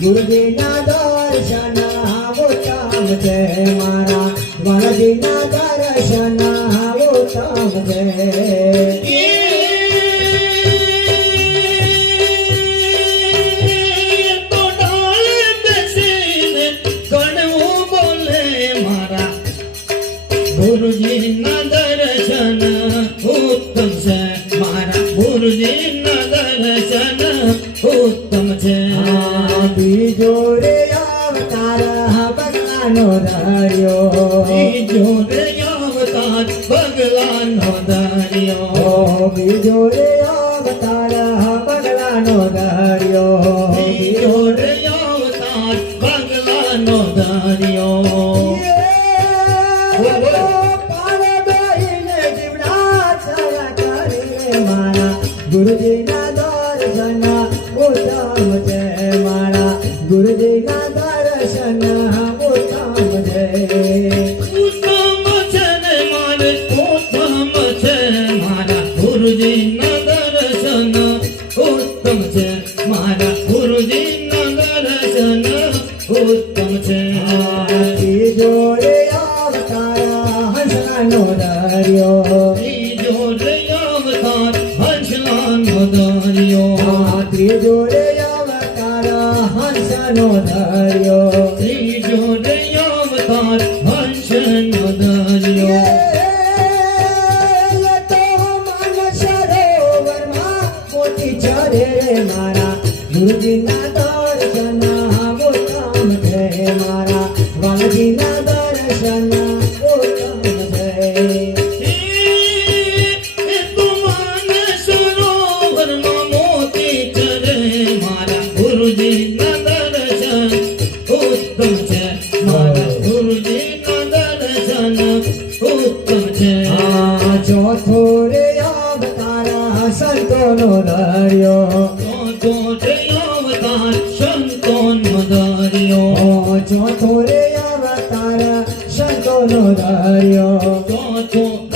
ગુરુજીના દર્શન ઉત્તમ છે મારા વાલજીના દર્શન ઉત્તમ છે ગુરુજીના દર્શન ઉત્તમ છે મારા ગુરુજીના દર્શન ઉત્તમ છે બીજો રે અવતાર ભગવાનનો ધર્યો બીજો રે અવતાર ભગવાનનો ધર્યો બીજો રે અવતાર ભગવાનનો ધર્યો બીજો રે અવતાર ભગવાનનો ધર્યો ગુરુજીના દર્શન ઉત્તમ છે મારા ગુરુજીના દર્શન ઉત્તમ છે ઉત્તમ છે ને મારે ઉત્તમ છે મારા ગુરુજીના દર્શન ઉત્તમ છે મારા ગુરુજીના દર્શન ઉત્તમ છે ત્રીજો રે અવતાર હંસલાનો ધર્યો ત્રીજો રે અવતાર હંસલાનો ધર્યો ત્રીજો રે અવતાર હંસનો ધર્યો ત્રીજો રે અવતાર હંસનો ધર્યો મારા ગુરુજીના દર્શન ઉત્તમ છે મારા વાલજીના દર્શન ઉત્તમ છે ગુરુજીના દર્શન ઉત્તમ છે મારા ગુરુજીના દર્શન ઉત્તમ છે ચોથો રે અવતાર સંતોનો ધર્યો ચોથો રે અવતાર સંતોનો ધર્યો ચોથો રે અવતાર સંતોનો ધર્યો ચોથો